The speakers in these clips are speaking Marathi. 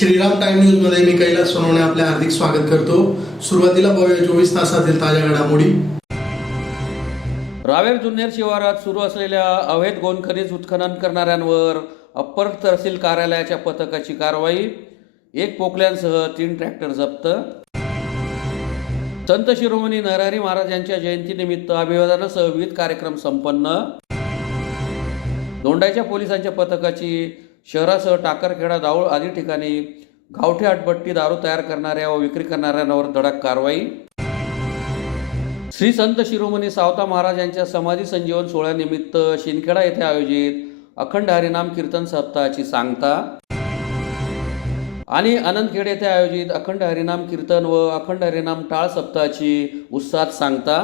श्रीराम टाइम न्यूज मध्ये मी कैलास सोनवणे आपले हार्दिक स्वागत करतो। सुरुवातीला पाहूया 24 तासातील ताज्या घडामोडी। रावेर जुन्नर शिवारात सुरू असलेल्या अवैध गोन खनिज उत्खनन करणाऱ्यांवर अप्पर तहसील कार्यालयाच्या पथकाची कारवाई। 1 पोकल्यांसह 3 ट्रॅक्टर जप्त। संत शिरोमणी नरहरी महाराज यांच्या जयंतीनिमित्त अभिवादनासह विविध कार्यक्रम संपन्न। दोंडाईच्या पोलिसांच्या पथकाची शहरासह टाकरखेडा, दाऊळ आदी ठिकाणी गावठी आटपट्टी दारू तयार करणाऱ्या व विक्री करणाऱ्यांवर धडक कारवाई। श्री संत शिरोमणी सावता महाराज यांच्या समाधी संजीवन सोहळ्यानिमित्त शिंदखेडा येथे आयोजित अखंड हरिनाम कीर्तन सप्ताहाची सांगता आणि आनंदखेड येथे आयोजित अखंड हरिनाम कीर्तन व अखंड हरिनाम टाळ सप्ताहाची उत्साहात सांगता।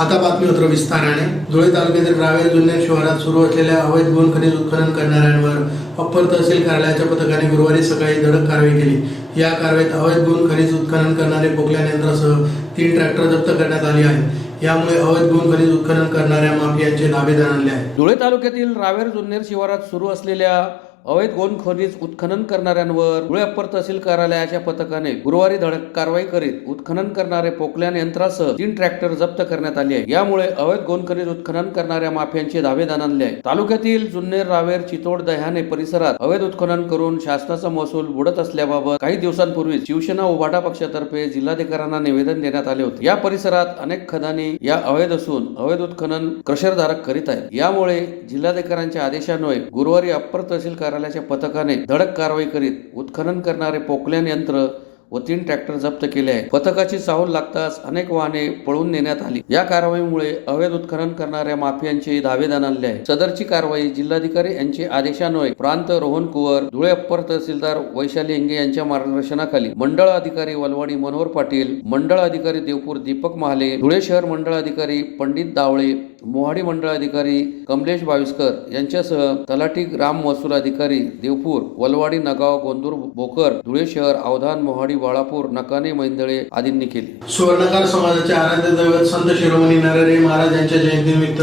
आता बातमीपत्र विस्ताराने। धुळे तालुक्यातील रावेर जुन्नर शिवारात सुरू असलेल्या अवैध गोन खनिज उत्खनन करणाऱ्यांवर अप्पर तहसील कार्यालयाच्या पथकाने गुरुवारी सकाळी धडक कारवाई केली। या कारवाईत अवैध गोन खनिज उत्खनन करणारे पोकल्या यंत्रासह 3 ट्रॅक्टर जप्त करण्यात आले आहेत। यामुळे अवैध गोन खनिज उत्खनन करणाऱ्या माफियांचे धाबे दणाणले आहेत। धुळे तालुक्यातील रावेर जुन्नर शिवारात सुरू असलेल्या अवैध गोन खनिज उत्खनन करणाऱ्यांवर धुळे अप्पर तहसील कार्यालयाच्या पथकाने गुरुवारी धडक कारवाई करीत उत्खनन करणारे पोकल्यान यंत्रासह 3 ट्रॅक्टर जप्त करण्यात आले आहे। यामुळे अवैध गोन खनिज उत्खनन करणाऱ्या माफियांचे धाबे दणाणले आहेत। तालुक्यातील जुन्नर, रावेर, चितोड, दह्याने परिसरात अवैध उत्खनन करून शासनाचा महसूल बुडत असल्याबाबत काही दिवसांपूर्वी शिवसेना उभाटा पक्षातर्फे जिल्हाधिकाऱ्यांना निवेदन देण्यात आले होते। या परिसरात अनेक खदानी या अवैध असून अवैध उत्खनन क्रशरधारक करीत आहेत। यामुळे जिल्हाधिकाऱ्यांच्या आदेशान्वये गुरुवारी अप्पर तहसील कार्यालयाच्या पथकाने धडक कारवाई करीत उत्खनन करणारे पोकल्यान यंत्र व 3 ट्रॅक्टर जप्त केले आहेत। पथकाची चाहूल लागताच अनेक वाहने पळवून नेण्यात आली। या कारवाईमुळे अवैध उत्खनन करणाऱ्या माफियांचे धाबे दणाणले आहेत। सदरची कारवाई जिल्हाधिकारी यांचे आदेशान्वये प्रांत रोहन कुवर, धुळे अप्पर तहसीलदार वैशाली इंगे यांच्या मार्गदर्शनाखाली मंडळ अधिकारी वलवाडी मनोहर पाटील, मंडळ अधिकारी देवपूर दीपक महाले, धुळे शहर मंडळ अधिकारी पंडित दावळे, मोहाडी मंडळ अधिकारी कमलेश बाविस्कर यांच्यासह तलाठी ग्राम महसूल अधिकारी देवपूर, वलवाडी, नगाव, गोंदूर, भोकर, धुळे शहर, अवधान, मोहाडी, बाळापूर, नकाने, मैंदळे आदींनी केली। सुवर्णकार समाजाचे आराध्य दैवत संत शिरोमणी नरहरी महाराज यांच्या जयंतीनिमित्त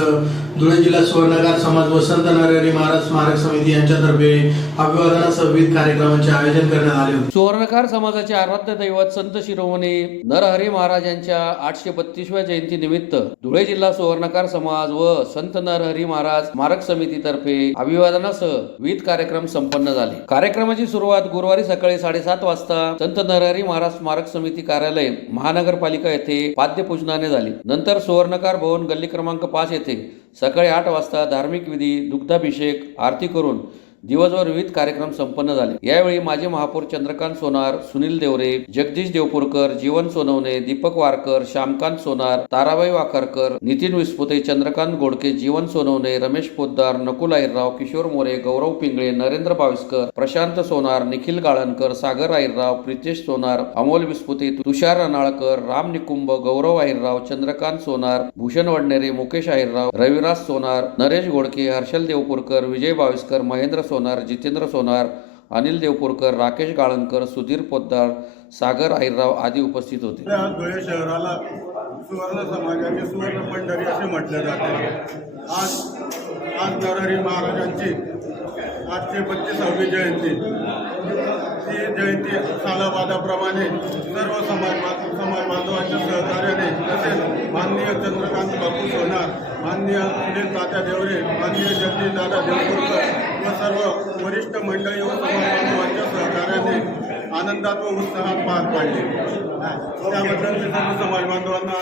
धुळे जिल्हा सुवर्णकार समाज व संत नरहरी महाराज स्मारक समिती यांच्यातर्फे अभिवादनासह विविध कार्यक्रमांचे आयोजन करण्यात आले होते। सुवर्णकार समाजाचे आराध्य दैवत संत शिरोमणी नरहरी महाराज यांच्या 832व्या जयंतीनिमित्त धुळे जिल्हा सुवर्णकार समाज व संत नरहरी महाराज स्मारक समितीतर्फे अभिवादनासह विविध कार्यक्रम संपन्न झाले। कार्यक्रमाची सुरुवात गुरुवारी सकाळी 7:30 वाजता संत नरहरी महाराज स्मारक समिती कार्यालय महानगरपालिका येथे पाद्यपूजनाने झाली। नंतर सुवर्णकार भवन गल्ली क्रमांक 5 येथे सकाळी 8 वाजता धार्मिक विधी, दुग्धाभिषेक, आरती करून दिवसभर विविध कार्यक्रम संपन्न झाले। यावेळी माजी महापौर चंद्रकांत सोनार, सुनील देवरे, जगदीश देवपूरकर, जीवन सोनवणे, दीपक वारकर, श्यामकांत सोनार, ताराबाई वाकरकर, नितीन विस्पुते, चंद्रकांत गोडके, जीवन सोनवणे, रमेश पोद्दार, नकुल आहिरराव, किशोर मोरे, गौरव पिंगळे, नरेंद्र बाविस्कर, प्रशांत सोनार, निखिल गाळणकर, सागर आहिरराव, प्रितेश सोनार, अमोल विस्पुते, तुषार अनाळकर, राम निकुंभ, गौरव आहिरराव, चंद्रकांत सोनार, भूषण वडनेरे, मुकेश आहिरराव, रविराज सोनार, नरेश गोडके, हर्षल देवपूरकर, विजय बाविस्कर, महेंद्र सोनार, जितेंद्र सोनार, अनिल देवपूरकर, राकेश गाळणकर, सुधीर पोद्दार, सागर आहिरराव आदी उपस्थित होते। धुळे शहराला सुवर्ण समाजाचे सुवर्ण पंढरी असे म्हटले जाते। आज नरहरी महाराजांची 832वी जयंती। ती जयंती सालाबादाप्रमाणे सर्व समाज बांधवांच्या सहकार्याने, तसेच माननीय चंद्रकांत बापू सोनार, माननीय सुनील तात्या देवरे, माननीय जगदीश दादा देवपूरकर व सर्व वरिष्ठ मंडळी व समाज बांधवांच्या सहकार्याने आनंदात व उत्साहात पार पाडले। त्याबद्दल सर्व समाज बांधवांना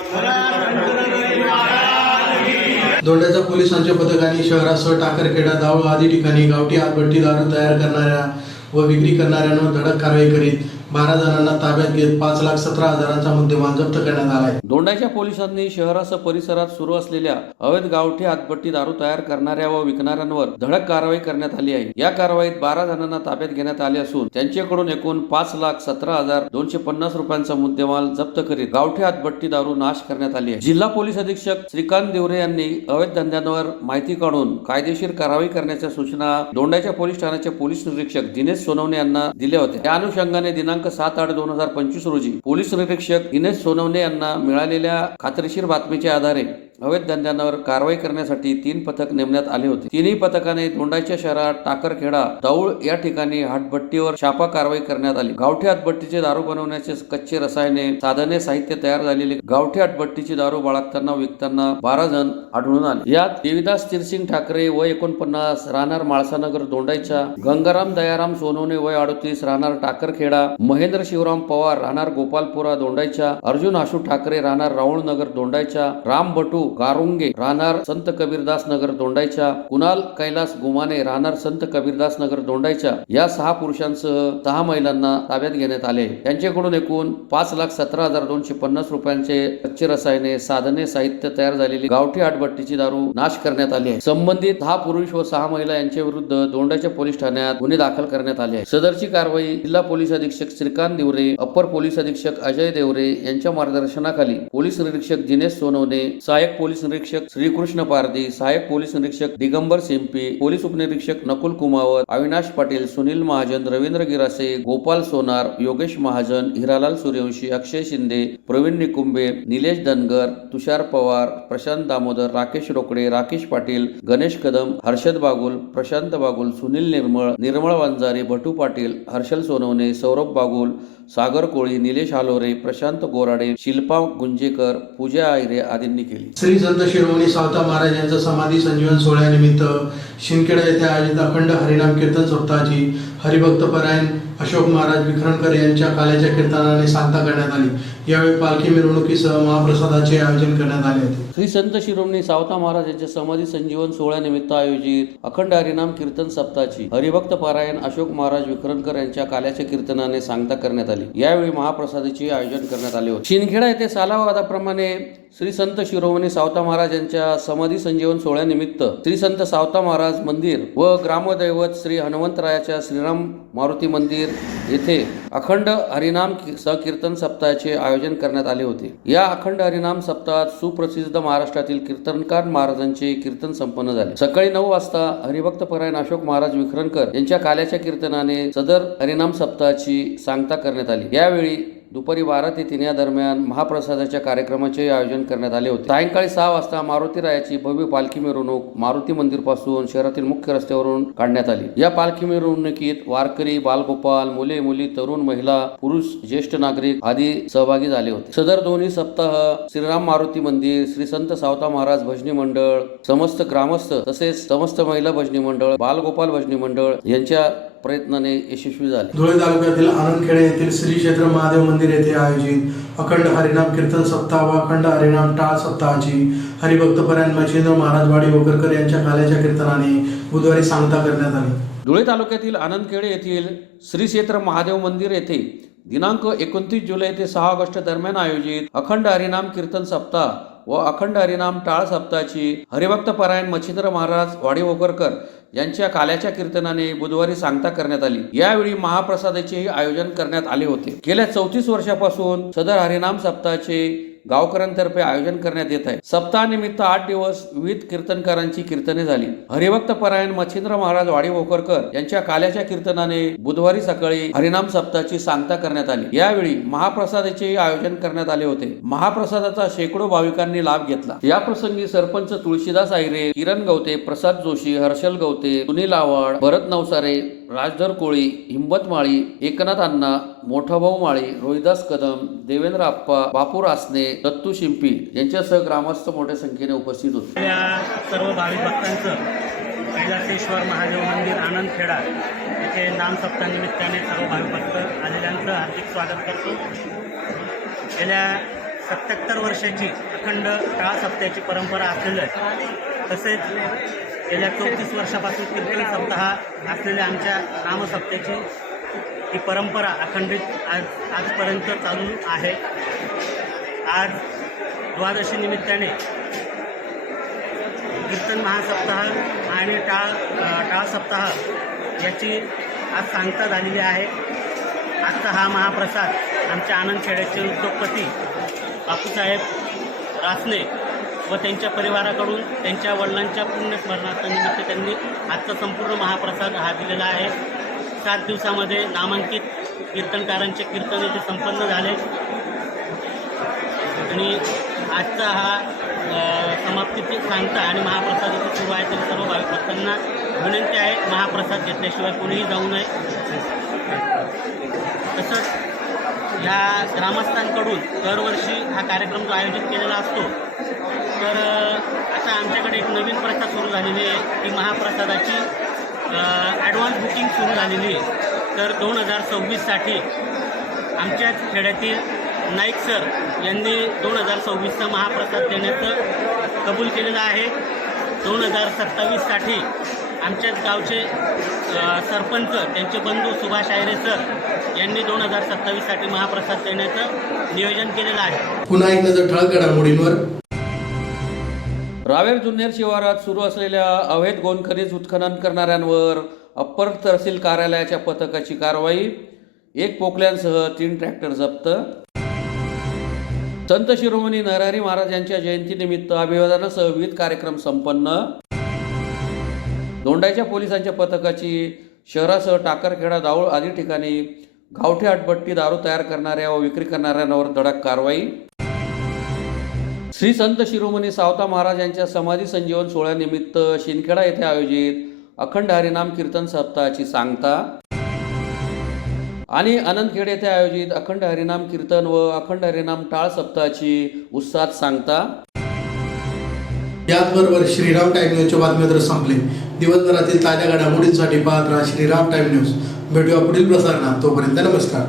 दोंडाच्या पोलिसांच्या पथकाने शहरासह टाकरखेडा, दाऊळ आदी ठिकाणी गावठी आटपट्टी दारू तयार करणाऱ्या व विक्री करणाऱ्यांवर धडक कारवाई करीत 12 जणांना ताब्यात घेत 5,17,000चा मुद्देमाल जप्त करण्यात आला आहे। दोंडाच्या पोलिसांनी शहरासह परिसरात सुरू असलेल्या अवैध गावठी आटपट्टी दारू तयार करणाऱ्या व विकणाऱ्यांवर धडक कारवाई करण्यात आली आहे। या कारवाईत 12 जणांना ताब्यात घेण्यात आले असून त्यांच्याकडून एकूण 5,17,250 रुपयांचा मुद्देमाल जप्त करीत गावठी आटपट्टी दारू नाश करण्यात आली आहे। जिल्हा पोलीस अधीक्षक श्रीकांत देवरे यांनी अवैध धंद्यांवर माहिती काढून कायदेशीर कारवाई करण्याच्या सूचना दोंडाच्या पोलीस ठाण्याचे पोलीस निरीक्षक दिनेश सोनवणे यांना दिल्या होत्या। त्या अनुषंगाने दिनांक 7/8/2025 रोजी पोलीस निरीक्षक दिनेश सोनवणे यांना मिळालेल्या खात्रीशीर बातमीच्या आधारे अवैध धंद्यांवर कारवाई करण्यासाठी 3 पथक नेमण्यात आले होते. तिन्ही पथकाने दोंडाईच्या शहरात टाकरखेडा, दौळ या ठिकाणी हातभट्टीवर छापा कारवाई करण्यात आली. गावठी हातभट्टीचे दारू बनवण्याचे कच्चे रसायने, साधने, साहित्य तयार झालेले गावठी हातभट्टीची दारू बाळगताना विकताना 12 जण आढळून आले. यात देविदास तिरसिंग ठाकरे वय 49 राहणार माळसानगर दोंडाईचा, गंगाराम दयाराम सोनवणे वय 38 राहणार टाकरखेडा, महेंद्र शिवराम पवार राहणार गोपालपुरा दोंडाईचा, अर्जुन आशू ठाकरे राहणार राऊळनगर दोंडाईचा, राम बटू गारुंगे राहणार संत कबीरदास नगर दोंडाईचा, कुणाल कैलास गुमाने राहणार संत कबीरदास नगर दोंडाईचा या 6 पुरुषांसह 6 महिलांना ताब्यात घेण्यात आले. त्यांच्याकडून एकूण 5,17,250 रुपयांचे कच्चे रसायने, साधने, साहित्य तयार झालेली गावठी हातभट्टीची दारू नाश करण्यात आली आहे. संबंधित 10 पुरुष व 6 महिला यांच्या विरुद्ध दोंडाईच्या पोलीस ठाण्यात गुन्हे दाखल करण्यात आले आहे. सदरची कारवाई जिल्हा पोलीस अधीक्षक श्रीकांत दिवरे, अप्पर पोलीस अधीक्षक अजय देवरे यांच्या मार्गदर्शनाखाली पोलीस निरीक्षक दिनेश सोनवणे, सहाय्यक पोलीस निरीक्षक श्रीकृष्ण पारदी, सहाय्यक पोलीस निरीक्षक दिगंबर सिंपी, पोलीस उपनिरीक्षक नकुल कुमावत, अविनाश पाटील, सुनील महाजन, रवींद्र गिरासे, गोपाल सोनार, योगेश महाजन, हिरालाल सूर्यवंशी, अक्षय शिंदे, प्रवीण निकुंबे, निलेश धनगर, तुषार पवार, प्रशांत दामोदर, राकेश रोकडे, राकेश पाटील, गणेश कदम, हर्षद बागुल, प्रशांत बागुल, सुनील निर्मळ वांजारे, भटू पाटील, हर्षल सोनवणे, सौरभ बागुल, सागर कोळी, निलेश हालोरे, प्रशांत गोराडे, शिल्पा गुंजेकर, पूजा आयरे आदींनी केली. श्री संत शिरोमणी सावता महाराज यांचा समाधी संजीवन सोहळ्यानिमित्त शिंदखेडा येथे आयोजित अखंड हरिनाम कीर्तन सप्ताहाची हरिभक्तपरायण अशोक महाराज विखरणकर यांच्या काल्याच्या कीर्तनाने सांगता करण्यात आली. यावेळी पालखी मिरवणुकीसह महाप्रसादाचे आयोजन करण्यात आले होते. श्री संत शिरोमणी सावता महाराज यांच्या समाधी संजीवन सोहळ्यानिमित्त आयोजित अखंड हरिनाम कीर्तन सप्ताहाची हरिभक्त पारायण अशोक महाराज विखरणकर यांच्या काल्याच्या कीर्तनाने सांगता करण्यात आली. यावेळी महाप्रसादाचे आयोजन करण्यात आले होते. शिंदखेडा येथे सालावादाप्रमाणे श्री संत शिरोमणी सावता महाराज यांच्या समाधी संजीवन सोहळ्यानिमित्त श्री संत सावता महाराज मंदिर व ग्रामदैवत श्री हनुमंतरायाच्या श्रीराम मारुती मंदिर येथे अखंड हरिनाम कीर्तन सप्ताहाचे आयोजन करण्यात आले होते. या अखंड हरिनाम सप्ताहात सुप्रसिद्ध महाराष्ट्रातील कीर्तनकार महाराजांचे कीर्तन संपन्न झाले. सकाळी 9 वाजता हरिभक्त परायण अशोक महाराज विखरणकर यांच्या काल्याच्या कीर्तनाने सदर हरिनाम सप्ताहाची सांगता करण्यात आली. यावेळी दुपारी 12 ते 3 या दरम्यान महाप्रसादाच्या कार्यक्रमाचे आयोजन करण्यात आले होते. सायंकाळी 6 वाजता मारुतीरायाची भव्य पालखी मिरवणूक मारुती मंदिर पासून शहरातील मुख्य रस्त्यावरून काढण्यात आली. या पालखी मिरवणुकीत वारकरी, बालगोपाल, मुले मुली, तरुण, महिला, पुरुष, ज्येष्ठ नागरिक आदी सहभागी झाले होते. सदर दोन्ही सप्ताह श्रीराम मारुती मंदिर, श्री संत सावता महाराज भजनी मंडळ, समस्त ग्रामस्थ तसेच समस्त महिला भजनी मंडळ, बालगोपाल भजनी मंडळ यांच्या प्रयत्नाने यशस्वी झाले. धुळे तालुक्यातील आनंदखेडे येथील श्री क्षेत्र महादेव मंदिर येथे आयोजित अखंड हरिनाम कीर्तन सप्ताह व अखंड हरिनाम टाळ सप्ताहाची हरिभक्तपरायण मच्छिंद्र महाराज वाडी होकरकर यांच्या काल्याच्या कीर्तनाने बुधवारी सांगता करण्यात आली. धुळे तालुक्यातील आनंदखेडे येथील श्री क्षेत्र महादेव मंदिर येथे दिनांक 29 जुलै ते 6 ऑगस्ट दरम्यान आयोजित अखंड हरिनाम कीर्तन सप्ताह व अखंड हरिनाम टाळ सप्ताहाची हरिभक्त परायण मच्छिंद्र महाराज वाडी होकरकर यांच्या काल्याच्या कीर्तनाने बुधवारी सांगता करण्यात आली. यावेळी महाप्रसादाचेही आयोजन करण्यात आले होते. गेल्या 34 वर्षापासून सदर हरिनाम सप्ताहाचे गावकऱ्यांतर्फे आयोजन करण्यात येत आहे. सप्ताहानिमित्त 8 दिवस विविध कीर्तनकारांची कीर्तने झाली. हरिभक्त परायण मच्छिंद्र महाराज वाडी होकरकर यांच्या काल्याच्या कीर्तनाने बुधवारी सकाळी हरिनाम सप्ताहाची सांगता करण्यात आली. यावेळी महाप्रसादाचे आयोजन करण्यात आले होते. महाप्रसादाचा शेकडो भाविकांनी लाभ घेतला. या प्रसंगी सरपंच तुळशीदास आहिरे, किरण गवते, प्रसाद जोशी, हर्षल गवते, सुनील आव्हाड, भरत नवसारे, राजधर कोळी, हिंमत माळी, एकनाथ अण्णा, मोठा भाऊ माळी, रोहिदास कदम, देवेंद्र आप्पा, बापू रासने, दत्तू शिंपी यांच्यासह ग्रामस्थ मोठ्या संख्येने उपस्थित होते. सर्व भाविक भक्तांचं कैलासेश्वर महादेव मंदिर आनंदखेडा येथे नाम सप्ताहानिमित्ताने सर्व भाविक भक्त आलेल्यांचं हार्दिक स्वागत करतो. गेल्या 77 वर्षाची अखंड टाळ सप्ताहाची परंपरा असलेली आहे. तसेच गेल्या 34 वर्षापासून कीर्तन सप्ताह असलेल्या आमच्या नामसप्त्याची ही परंपरा अखंडित आजपर्यंत चालू आहे. आज द्वादशी निमित्ताने कीर्तन महासप्ताह आणि टाळ सप्ताह याची आज सांगता झालेली आहे. आजचा हा महाप्रसाद आमच्या आनंदखेड्याचे उद्योगपती बापूसाहेब रासने व त्यांच्या परिवाराकडून त्यांच्या वडिलांच्या पुण्यस्मरणार्थ त्यांनी आजचा संपूर्ण महाप्रसाद हा दिलेला आहे. 7 दिवसामध्ये नामांकित कीर्तनकारांचे कीर्तन येथे संपन्न झाले आणि आजचा हा समाप्तीची सांगता आणि महाप्रसादाची सुरू आहे तरी सर्व भाविक भक्तांना विनंती आहे, महाप्रसाद घेतल्याशिवाय कोणीही जाऊ नये. तसंच या ग्रामस्थांकडून दरवर्षी हा कार्यक्रम जो आयोजित केलेला असतो, तर आता आमच्याकडे एक नवीन प्रथा सुरू झालेली आहे की महाप्रसादाची ॲडव्हान्स बुकिंग सुरू झालेली आहे. तर 2026साठी आमच्याच खेड्यातील नाईक सर यांनी 2026चा महाप्रसाद देण्याचं कबूल केलेलं आहे. 2027साठी आमच्याच गावचे सरपंच त्यांचे बंधू सुभाष आयरे सर यांनी 2027साठी महाप्रसाद देण्याचं नियोजन केलेलं आहे. पुन्हा एक नजर ठळक घडामोडींवर. रावेर जुन्नर शिवारात सुरू असलेल्या अवैध गोंद खनिज उत्खनन करणाऱ्यांवर अप्पर तहसील कार्यालयाच्या पथकाची कारवाई. 1 पोकल्यांसह 3 ट्रॅक्टर जप्त. संत शिरोमणी नरहरी महाराज यांच्या जयंतीनिमित्त अभिवादनासह विविध कार्यक्रम संपन्न. दोंडाईच्या पोलिसांच्या पथकाची शहरासह टाकरखेडा, दाऊळ आदी ठिकाणी गावठी आटपट्टी दारू तयार करणाऱ्या व विक्री करणाऱ्यांवर धडक कारवाई. श्री संत शिरोमणी सावता महाराज यांच्या समाधी संजीवन सोहळ्यानिमित्त शिंदखेडा येथे आयोजित अखंड हरिनाम कीर्तन सप्ताहाची सांगता आणि आनंदखेड येथे आयोजित अखंड हरिनाम कीर्तन व अखंड हरिनाम टाळ सप्ताहाची उत्साहात सांगता. याचबरोबर श्रीराम टाइम न्यूजच्या बातम्या संपले. दिवसभरातील ताज्या घडामोडींसाठी पाहत राहा श्रीराम टाइम न्यूज. भेटूया पुढील प्रसारणात. तोपर्यंत नमस्कार.